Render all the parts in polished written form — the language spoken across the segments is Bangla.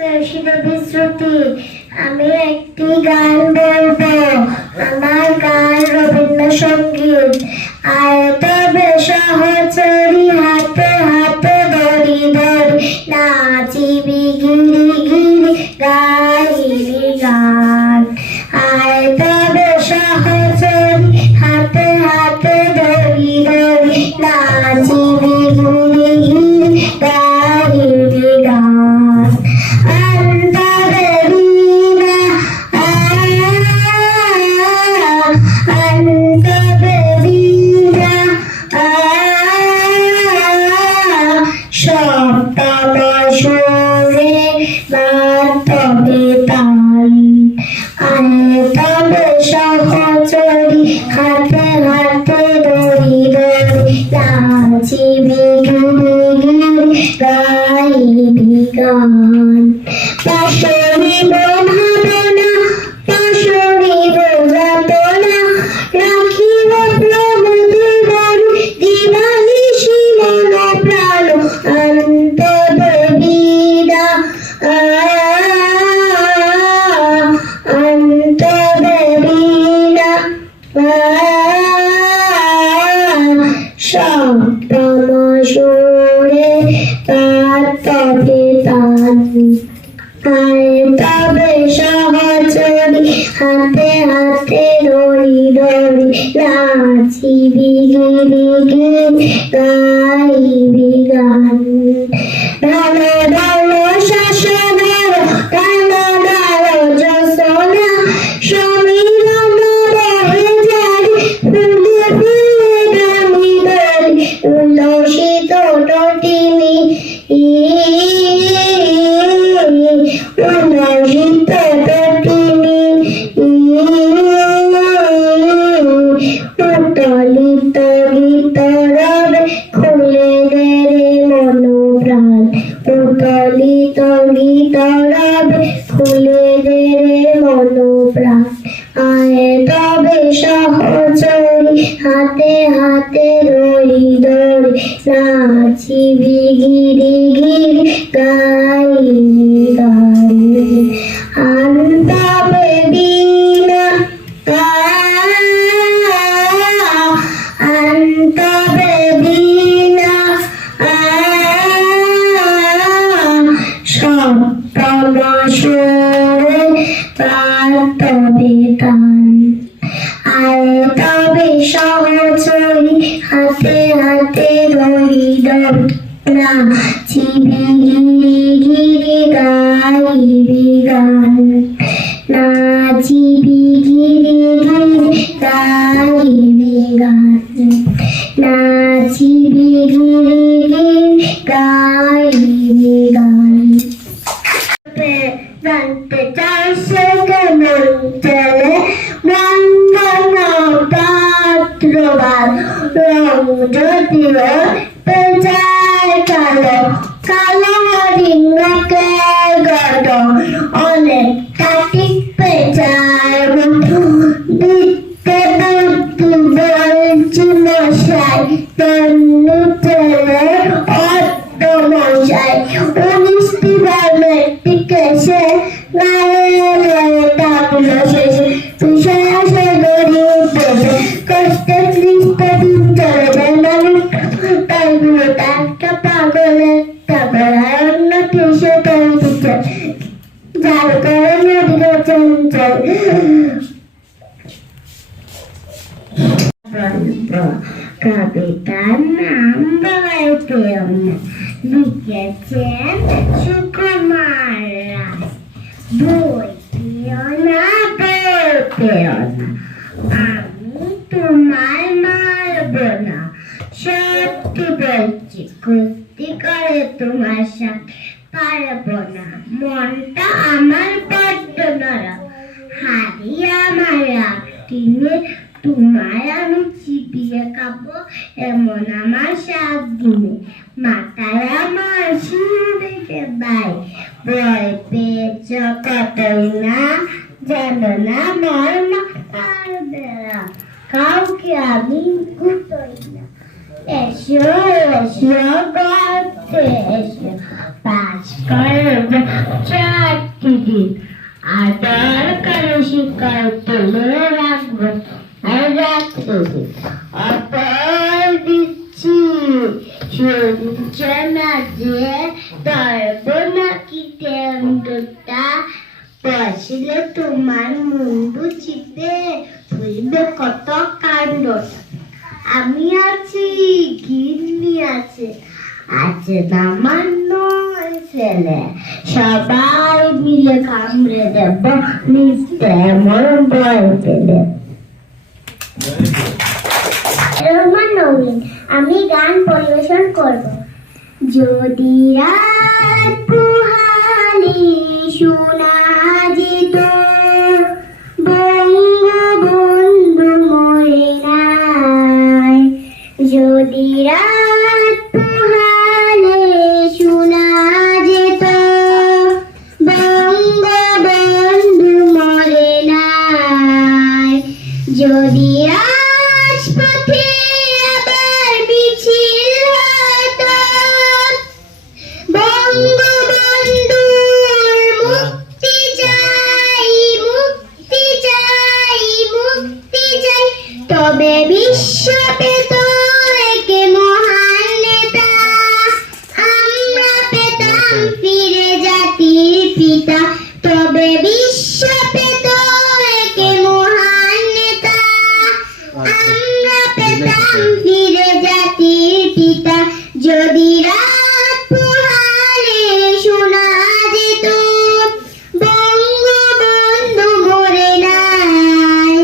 বিশ্রুতি আমি একটি গান বলবো। আমার গান রবীন্দ্রসঙ্গীত। আয়তবে সহচরী হাতে হাতে ধরি ধরি নাচিবি গিরি গিরি গাইবি গান। আয়তবে সহচরী হাতে হাতে ধরি ধরি নাচিবি গিরি গিরি গাইবি গান। হাতে হাতে ধরি ধরি নাচিবি গিরি গাইবি গান। পাশরি বোঝাবো না, পাশরি বোঝাবো না, রাখিব প্রভু জীবন দিবানিশি মন প্রাণ। অন্তরে বীণা অন্তরে বীণা সপ্তম সুরে তার তবে তান। তবে সহচরী হাতে হাতে ধরি ধরি নাচিবি গিরি গিরি গাইবি গান। ভালো ভালো শাসনার ভালো ভালো যশোনা সমীরণ বহে যায় ফুলে ফুলে গামি ধরি উল্লসিত টটিনি উল্লসিত টটিনি উত্তলিত গীত রবে খুলে দে রে মনোপ্রাণ। উত্তলিত গীত রবে খুলে দে রে মনোপ্রাণ। আয় তবে সহচরী হাতে হাতে ধরি ধরি নাচিবি গিরি গিরি গাইবি গান। আনতবে বীণা অন্তবে বীণা সপ্তম সুরে তার তবে তান। আয়তবে সহচরী হাতে হাতে ধরি ধরি নাচিবি গিরি গিরি গাইবি গান। নাচিবি গিরি গিরি গাইবি গান। নাচিবি গিরি গিরি গাইবি গান। জানতে চাইছে কেমন চলে মঙ্গল পাত্রবাদ রং যদিও পেঁচায় কালো কালো হরিণকে গত অনেকটা ঠিক পেঁচায় দিতে বুদ্ধি বলছি মশাই তেমনি চলে অর্থ মশাই 19টি মেট্রিক এসে গায়ে ডাকলো শেষে বিষয় আসে গরিব দেশে কষ্টে সৃষ্ট দিন চলে যায় মানুষ তাইগুলো একটা পাগলের টাকা অন্য কিসে তৈরি দিচ্ছে যার করে নদীর চঞ্চল। কবিতার নাম বলতে লিখেছেন সুকুমার রায়। বই পেও না বই পেও না আমি তোমায় মারব না সত্যি বলছি কুস্তি করে তোমার সাথে পারব না। মনটা আমার বড্ড নরম হারি আমার দিনে তোমায় আমি চিবিয়ে খাবো এমন আমার 7 দিনে। মাথায় আমার শুনে বাই বই পেয়েছ কতই না জানো না মর মাথার বেড়া কাউকে আমি গুটোই না। এসো এসো গল্পে এসো পাশ করব দিন, আর দরকারে শিকার তুলে রাখবো আর রাখতে দিন। অপর দিচ্ছি শুনছে না যে ধরবো নাকি তেমটা, বসলে তোমার মুন্ডু চিপে ফুলবে কত কাণ্ডটা। আমি আছি, গিন্নি আছে, আছে আমার নয় ছেলে, সবাই মিলে কামড়ে দেব নিতে এমন ভয় পেলে। রহমান নবীন, আমি গান পরিবেশন করব। যদি রাত পোহালি শোনা যেত বঙ্গবন্ধু মরে নাই, যদি রাত পোহালে শোনা যেত বঙ্গবন্ধু মরে নাই, যদি রাজপথে আবার মিছিল হতো বঙ্গবন্ধুর মুক্তি চাই, মুক্তি চাই, মুক্তি চাই, তবে বিশ্ব পেত একে মহান নেতা, আমরা পেতাম ফিরে জাতির পিতা, তবে বিশ্ব পেত একে মহান নেতা, আমরা পেতাম ফিরে জাতির পিতা। যদি রাত পোহালে শোনা যেত বঙ্গবন্ধু মরে নাই,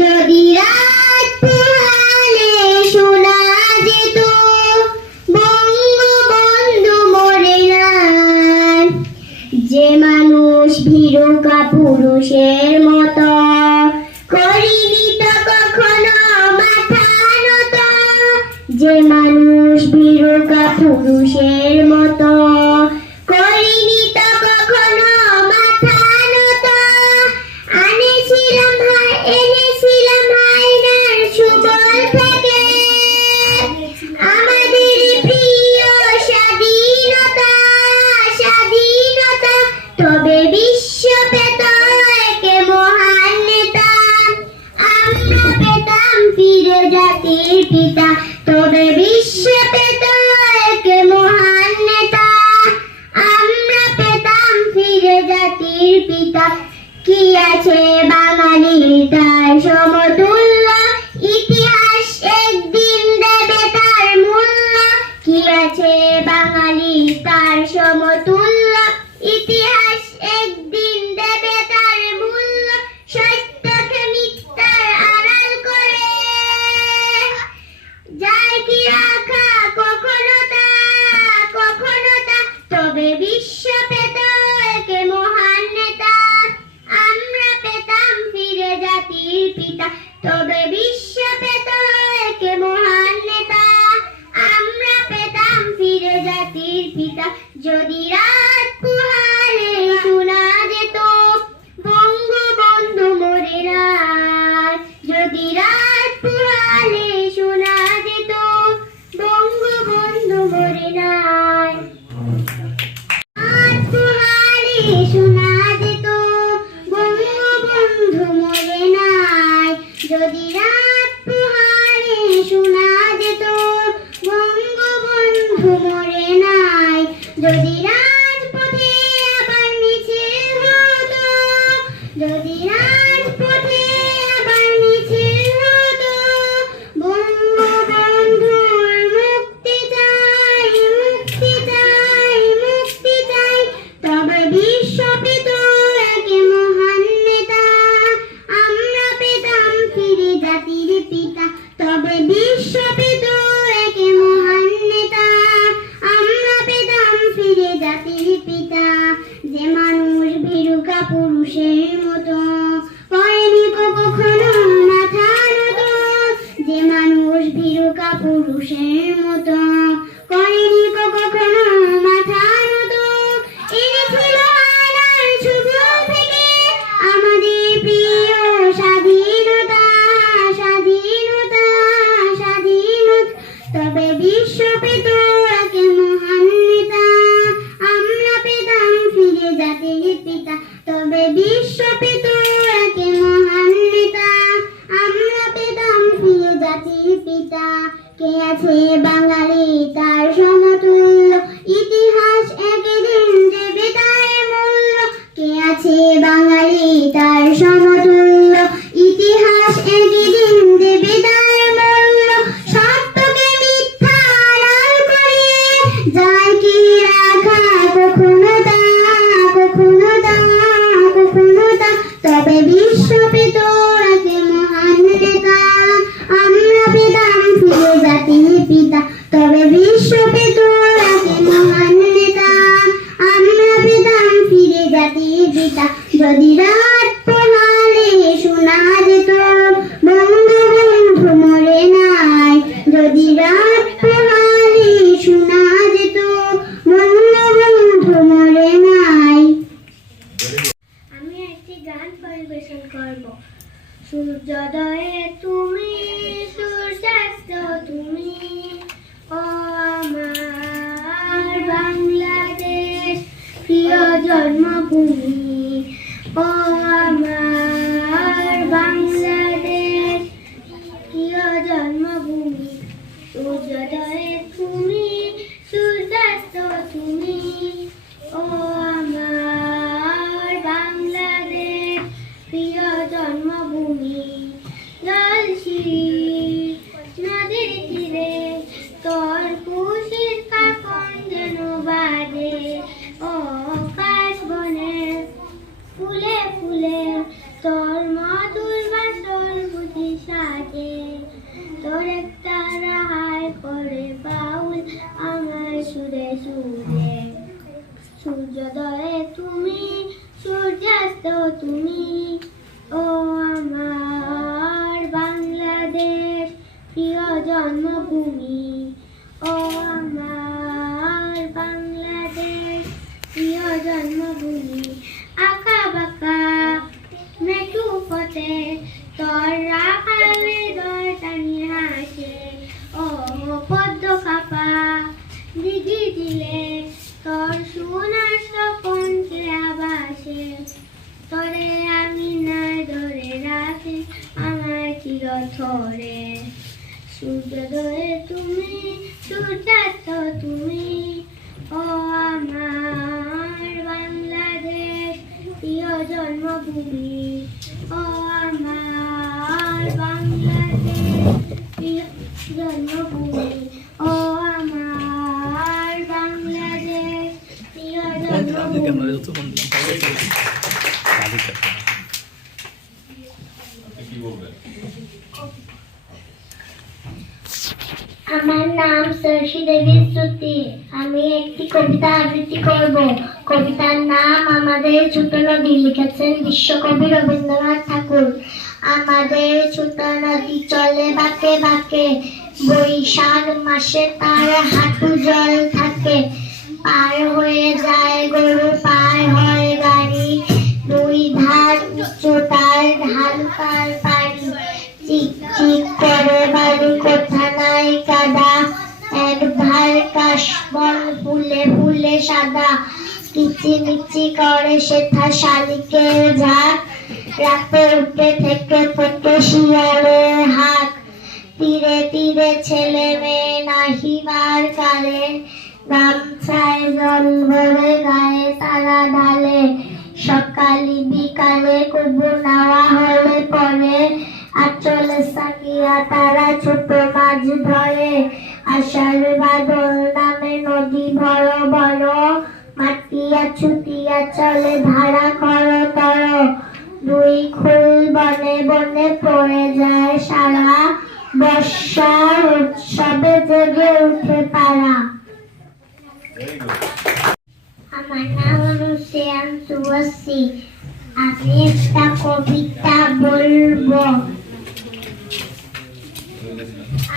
যদি রাত পোহালে শোনা যেত বঙ্গবন্ধু মরে নাই, যে মানুষ ভীরু কাপুরুষের মতো করিনি তো কখনো মাথা নত, যে মানুষ ভীরু কাপুরুষের মতো করিনি তো কখনো মাথা নত, এনেছিলাম হায়নার সুবল থেকে আমাদের প্রিয় স্বাধীনতা, স্বাধীনতা, তবে বিশ্ব পেত একে মহান নেতা, আমরা পেতাম ফিরে জাতির পিতা, তবে বিশ্ব পেত একে মহান নেতা, আমরা পেতাম ফিরে জাতির পিতা। কি আছে বাঙালির তার সমতুল্য, ইতিহাস একদিন দেবে তার মূল্য, কি আছে বাঙালির তার সমতুল্য, ইতিহাস একদিন দেবে তার মূল্য, সত্যকে মিথ্যার আড়াল করে যায় কি রাখা কখনো তা, কখনো তা, তবে বিশ্ব পেত একে মহান নেতা, আমরা পেতাম ফিরে জাতির পিতা, তবে বিশ্ব পেত একে মহান নেতা, আমরা পেতাম ফিরে জাতির পিতা। যদি রাত পোহালে শোনা যেত বঙ্গবন্ধু মরে নাই, যদি রাত পোহালে শোনা যেত বঙ্গবন্ধু মরে নাই, রাত পোহালে শোনা যেত বঙ্গবন্ধু মরে নাই, যদি রাত পোহালে শোনা যেত বঙ্গবন্ধু মরে নাই, যদি রাজপথে আবার মিছিল হতো, যদি রাজপথে আবার মিছিল হতো বঙ্গবন্ধুর মুক্তি চাই, মুক্তি চাই, মুক্তি চাই, তবে বিশ্ব পেত একে মহান নেতা, আমরা পেতাম ফিরে জাতির পিতা, তবে বিশ্ব পেত একে মহান নেতা, আমরা পেতাম ফিরে জাতির পিতা। যে মানুষ ভীরু কাপুরুষের মতো করেনি কখনো মাথা নত, যে মানুষ ভীরু কাপুরুষের মতো করেনি কখনো মাথা নত, এনেছিল হায়নার সুবল থেকে আমাদের প্রিয় স্বাধীনতা, স্বাধীনতা, স্বাধীনতা, তবে বিশ্ব পেত একে মহান নেতা, আমরা পেতাম ফিরে জাতির পিতা, তবে বিশ্ব পেত একে মহান নেতা, আমরা পেতাম প্রিয় জাতির পিতা। কে আছে বাঙালি তার সমতুল্য, ইতিহাস একদিন দেবে তার মূল্য। কে আছে বাঙালি তার সমতুল্য, ইতিহাস একদিন দেবে তার মূল্য। সত্যকে মিথ্যা আড়াল করিয়ে যায় কি রাখা কখনো তা, কখনো তা, কখনো তা। তবে বিশ্ব পেত একে মহান নেতা, আমরা পেতাম প্রিয় জাতির পিতা। তবে বিশ্ব পেত একে মহান নেতা, আমরা পেতাম ফিরে জাতির পিতা। যদি রাত পোহালে শোনা যেত বঙ্গবন্ধু মরে নাই, যদি রাত পোহালে শোনা যেত বঙ্গবন্ধু মরে নাই। আমি একটি গান পরিবেশন করব। সূর্যোদয়ে তুমি, সূর্যাস্ত তুমি, ও আমার বাংলাদেশ প্রিয় জন্মভূমি। ও আমার বাংলাদেশ প্রিয় জন্মভূমি। সূর্যোদয়ে তুমি, সূর্যাস্ত তুমি, ও আমার বাংলাদেশ প্রিয় জন্মভূমি। জলশির নদীর তীরে তোর খুশির কাকন যেন বাজে, ও কাশবনে ফুলে ফুলে তোর মধুর বাসর বুঝি সাজে। তোর একটা রাহাই করে বাউল আমার সুরে সুরে। সূর্যোদয়ে তুমি, সূর্যাস্ত তুমি, ও আমার বাংলাদেশ প্রিয় জন্মভূমি। ও আমার বাংলাদেশ প্রিয় জন্মভূমি। আঁকা বাঁকা মেঠু পথে তোর রাখালে দর টানি হাসে, ও পদ্ম কাপা দিঘি দিলে তোর সোনার স্বপনকে আবাসে। তোরে আমি নাই ধরে রাখি আমার চিরথরে। সূর্যোদয়ে তুমি, সূর্যাস্ত তুমি, ও আমার বাংলাদেশ প্রিয় জন্মভূমি। ও আমার বাংলাদেশ প্রিয় জন্মভূমি। ও আমার বাংলাদেশ প্রিয় জন্মভূমি। আমার নাম সরসী দেবী শ্রুতি। আমি একটি কবিতা আবৃত্তি করব। কবিতার নাম আমাদের ছোট নদী, লিখেছেন বিশ্বকবি রবীন্দ্রনাথ ঠাকুর। আমাদের ছোট নদী চলে বাঁকে বাঁকে, বৈশাখ মাসে তার হাঁটু জল থাকে। পার হয়ে যায় গরু, পার হয় গাড়ি, দুই ধার উঁচু তার ঢাল পার পাড়ি। চিক চিক করে বাড়ি, কোথা নাই কাদা, এক ধার কাশবন ফুলে ফুলে সাদা। কিচিমিচি করে সেথা শালিকের ঝাঁক, রাতে উঠে থেকে থেকে শিয়ালের হাঁক। তীরে তীরে ছেলে মেয়ে নাহিবার কালে, গামছায় জল ভরে গায়ে তারা ঢালে। সকালে বিকালে কুবু নাওয়া হলে পরে, আঁচলে সাকিয়া তারা ছোট মাছ ধরে। আষাঢ় বাদল নামে নদী বড় বড়, মাতিয়া ছুটিয়া চলে ধারা খরতর। দুই খুল বনে বনে পড়ে যায় সারা, বর্ষার উৎসবে জেগে উঠে পারা। আমার নাম অনুসেয়ান সুবসি। আমি একটা কবিতা বলবো।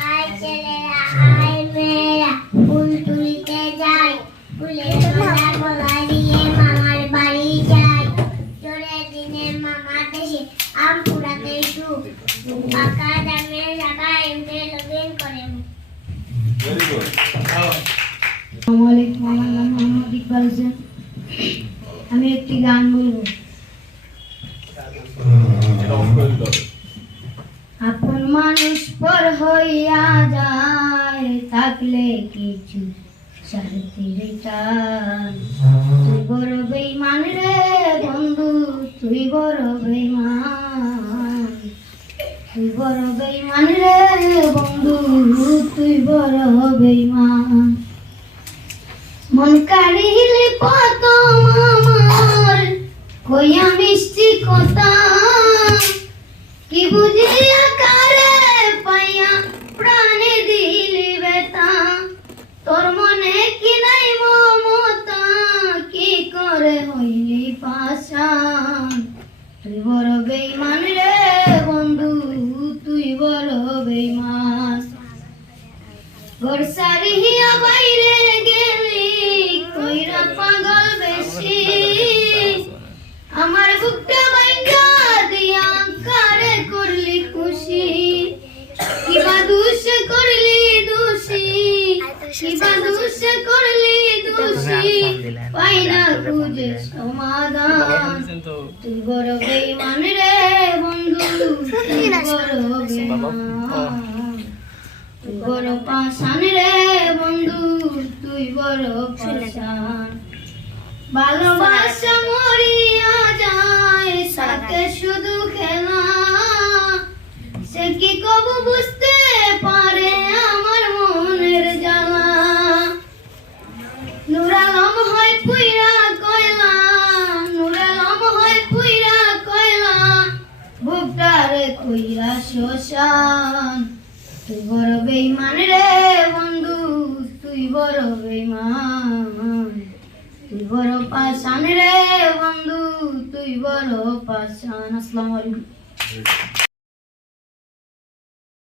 আয় ছেলেরা আয় মেয়েরা ফুল তুলতে যাই, ফুলের মালা গলা দিয়ে মামার বাড়ি যাই। জোরে দিনে মামা দেশে আম পুরাতে শু, পাকা দামের জায়গায় উঠে লগিন করে। আসসালামু আলাইকুম, আমার নাম মোহাম্মদ ইকবাল হোসেন। আমি একটি গান বলবো। সূর্যোদয়ে তুমি, সূর্যাস্ত তুমি, ও আমার বাংলাদেশ প্রিয় জন্মভূমি। ও আমার বাংলাদেশ প্রিয় জন্মভূমি। আমি একটি গান বলবো। আপন মানুষ পর হইয়া যায় থাকলে কিছু শান্তির টান। তুই বড় বেঈমান রে বন্ধু, তুই বড় বেঈমান। তুই বড় বেঈমান রে বন্ধু, তুই বড় বেঈমান। মন কাড়িলে প্রথম আমার কইয়া মিষ্টি কথা, কি বুঝিয়া কারে পাইয়া প্রাণে দিলি বেতা। তোর মনে কি নাই মমতা, কি করে হইলি পাশান। তুই বড় বেঈমান রে বন্ধু, তুই বড় বেঈমান। ঘর সারিয়া বাইরে গেলি কইরা পাগল বেশি, আমার বুকটা বাইঙ্গা দিয়া কারে করলি খুশি। কিবা দুষ করলি দোষী, কিবা দুষ করলি দোষী, পাই না খুঁজে সমাধান। তুই বড় বেঈমান রে বন্ধু, তুই বড় বেঈমান। তুই বড় পাষাণ রে বন্ধু, তুই বড় পাষাণ। ভালোবাসা মরিয়া যায় সাথে শুধু খেলা, সে কি কবু বুঝতে পারে আমার মনের জ্বালা। নুরালম হয় পুইরা কয়লা, নুরালম হয় পুইরা কয়লা, বুকটারে কইরা শ্মশান। তুই বড় বেঈমান রে বন্ধু, তুই বড় বেঈমান। তুই বড় পাষাণ রে বন্ধু, তুই বড় পাষাণ। আসসালামু আলাইকুম।